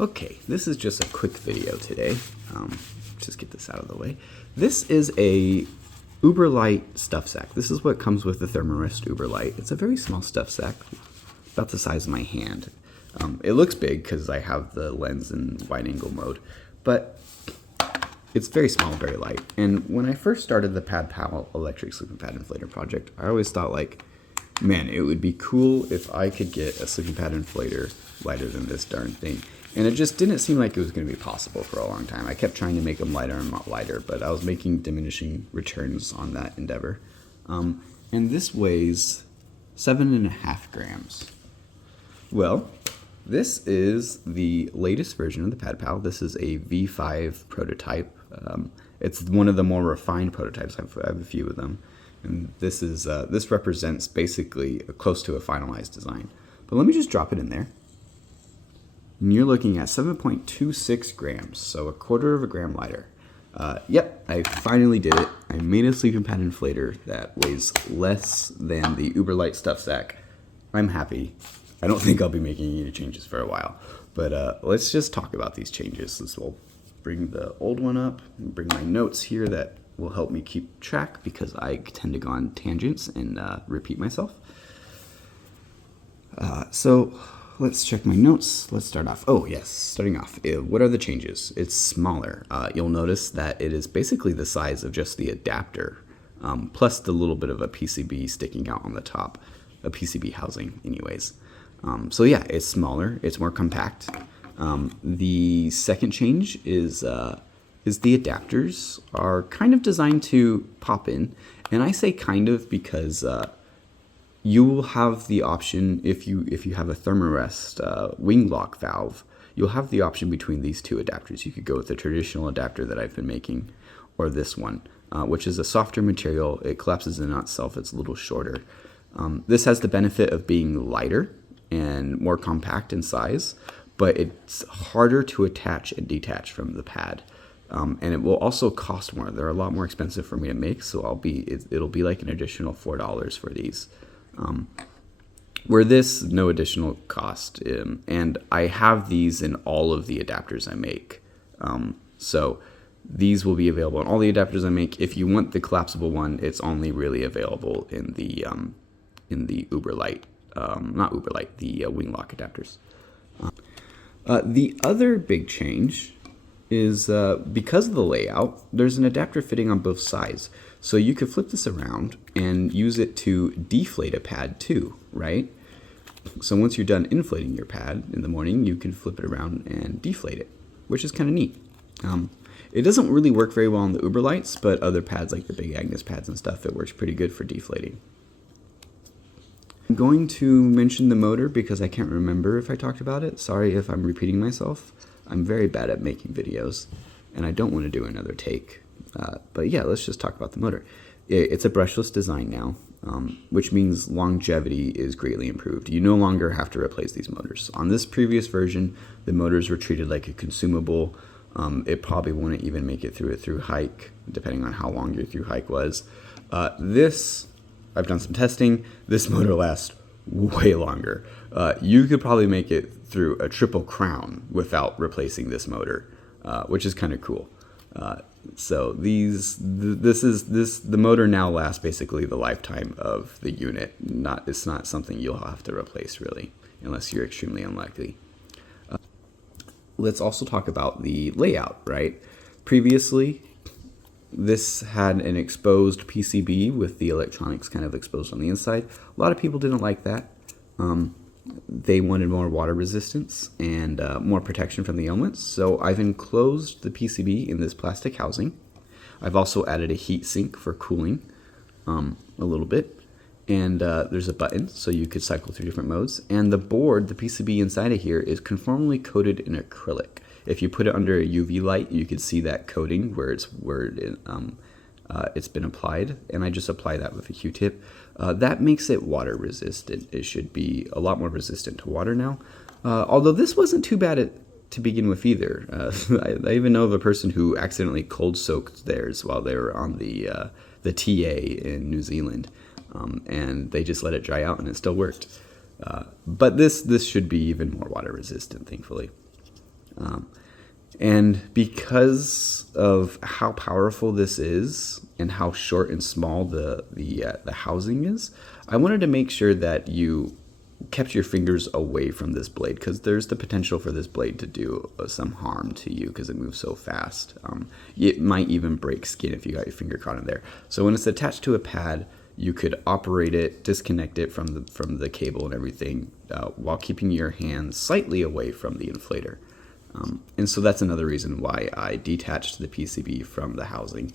Okay, this is just a quick video today. Just get this out of the way. This is a Uber Light stuff sack. This is what comes with the Thermarest Uber Light. It's a very small stuff sack, about the size of my hand. It looks big because I have the lens in wide angle mode, but it's very small, very light. And when I first started the Pad Pal electric sleeping pad inflator project, I always thought like, man, it would be cool if I could get a sleeping pad inflator lighter than this darn thing. And it just didn't seem like it was going to be possible for a long time. I kept trying to make them lighter and not lighter, but I was making diminishing returns on that endeavor. And this weighs 7.5 grams. Well, this is the latest version of the Pad Pal. This is a V5 prototype. It's one of the more refined prototypes. I have a few of them. And this is this represents basically close to a finalized design. But let me just drop it in there. And you're looking at 7.26 grams, so a quarter of a gram lighter. Yep, I finally did it. I made a sleeping pad inflator that weighs less than the Uber Light stuff sack. I'm happy. I don't think I'll be making any changes for a while. But let's just talk about these changes. This will bring the old one up and bring my notes here that will help me keep track because I tend to go on tangents and repeat myself. So let's check my notes. Let's start off. Oh yes, starting off. What are the changes? It's smaller. You'll notice that it is basically the size of just the adapter, plus the little bit of a PCB sticking out on the top, a PCB housing anyways. So yeah, it's smaller, it's more compact. The second change is the adapters are kind of designed to pop in. And I say kind of because you will have the option, if you have a Thermarest wing lock valve, you'll have the option between these two adapters. You could go with the traditional adapter that I've been making, or this one, which is a softer material. It collapses in on itself, it's a little shorter. This has the benefit of being lighter and more compact in size, but it's harder to attach and detach from the pad. And it will also cost more. They're a lot more expensive for me to make, so it'll be like an additional $4 for these. Where this, no additional cost. And I have these in all of the adapters I make. So these will be available in all the adapters I make. If you want the collapsible one, it's only really available in the Uber Light, not Uber Light, the wing lock adapters. The other big change is because of the layout, there's an adapter fitting on both sides. So you could flip this around and use it to deflate a pad too, right? So once you're done inflating your pad in the morning, you can flip it around and deflate it, which is kind of neat. It doesn't really work very well on the Uber Lights, but other pads like the Big Agnes pads and stuff, it works pretty good for deflating. I'm going to mention the motor because I can't remember if I talked about it. Sorry if I'm repeating myself. I'm very bad at making videos, and I don't want to do another take. But yeah, let's just talk about the motor. It's a brushless design now, which means longevity is greatly improved. You no longer have to replace these motors. On this previous version, the motors were treated like a consumable. It probably wouldn't even make it through a through hike, depending on how long your through hike was. I've done some testing. This motor lasts way longer. You could probably make it through a triple crown without replacing this motor, which is kind of cool. So the motor now lasts basically the lifetime of the unit. It's not something you'll have to replace really, unless you're extremely unlucky. Let's also talk about the layout, right? Previously, this had an exposed PCB with the electronics kind of exposed on the inside. A lot of people didn't like that. They wanted more water resistance and more protection from the elements. So I've enclosed the PCB in this plastic housing. I've also added a heat sink for cooling a little bit. And there's a button so you could cycle through different modes. And the board, the PCB inside of here, is conformally coated in acrylic. If you put it under a UV light, you can see that coating where it's been applied, and I just apply that with a Q-tip. That makes it water resistant. It should be a lot more resistant to water now. Although this wasn't too bad to begin with either. I even know of a person who accidentally cold soaked theirs while they were on the TA in New Zealand, and they just let it dry out and it still worked. But this should be even more water resistant, thankfully. And because of how powerful this is and how short and small the housing is, I wanted to make sure that you kept your fingers away from this blade, because there's the potential for this blade to do some harm to you because it moves so fast. It might even break skin if you got your finger caught in there. So when it's attached to a pad, you could operate it, disconnect it from the cable and everything, while keeping your hands slightly away from the inflator. And so that's another reason why I detached the PCB from the housing.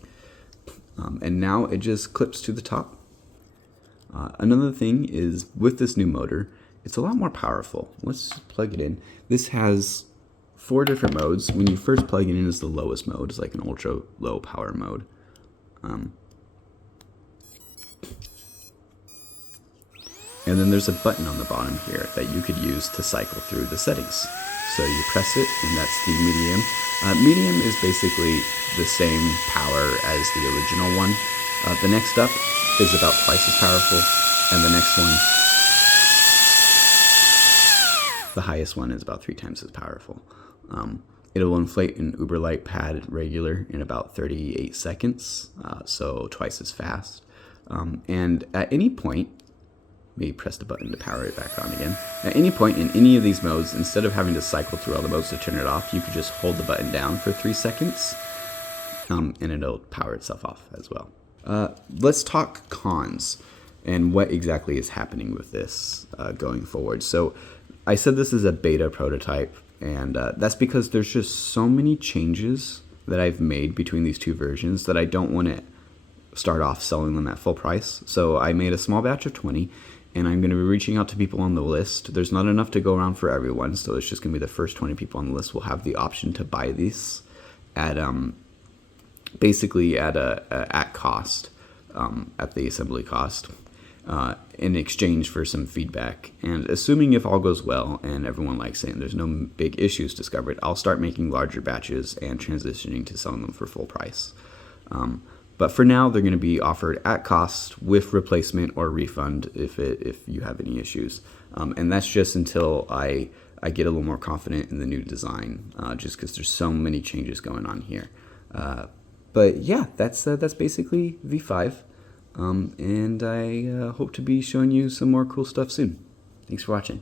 And now it just clips to the top. Another thing is, with this new motor, it's a lot more powerful. Let's plug it in. This has 4 different modes. When you first plug it in, is the lowest mode. It's like an ultra low power mode. And then there's a button on the bottom here that you could use to cycle through the settings. So you press it, and that's the medium. Medium is basically the same power as the original one. The next up is about twice as powerful, and the next one, the highest one, is about 3 times as powerful. It will inflate an uber light pad regular in about 38 seconds, so twice as fast. And at any point, maybe press the button to power it back on again. At any point in any of these modes, instead of having to cycle through all the modes to turn it off, you could just hold the button down for 3 seconds, and it'll power itself off as well. Let's talk cons and what exactly is happening with this going forward. So I said this is a beta prototype, and that's because there's just so many changes that I've made between these 2 versions that I don't want to start off selling them at full price. So I made a small batch of 20, and I'm going to be reaching out to people on the list. There's not enough to go around for everyone, so it's just going to be the first 20 people on the list will have the option to buy these at basically at cost, at the assembly cost, in exchange for some feedback. And assuming if all goes well and everyone likes it and there's no big issues discovered, I'll start making larger batches and transitioning to selling them for full price. But for now, they're going to be offered at cost with replacement or refund if you have any issues. And that's just until I get a little more confident in the new design, just because there's so many changes going on here. But yeah, that's basically V5. And I hope to be showing you some more cool stuff soon. Thanks for watching.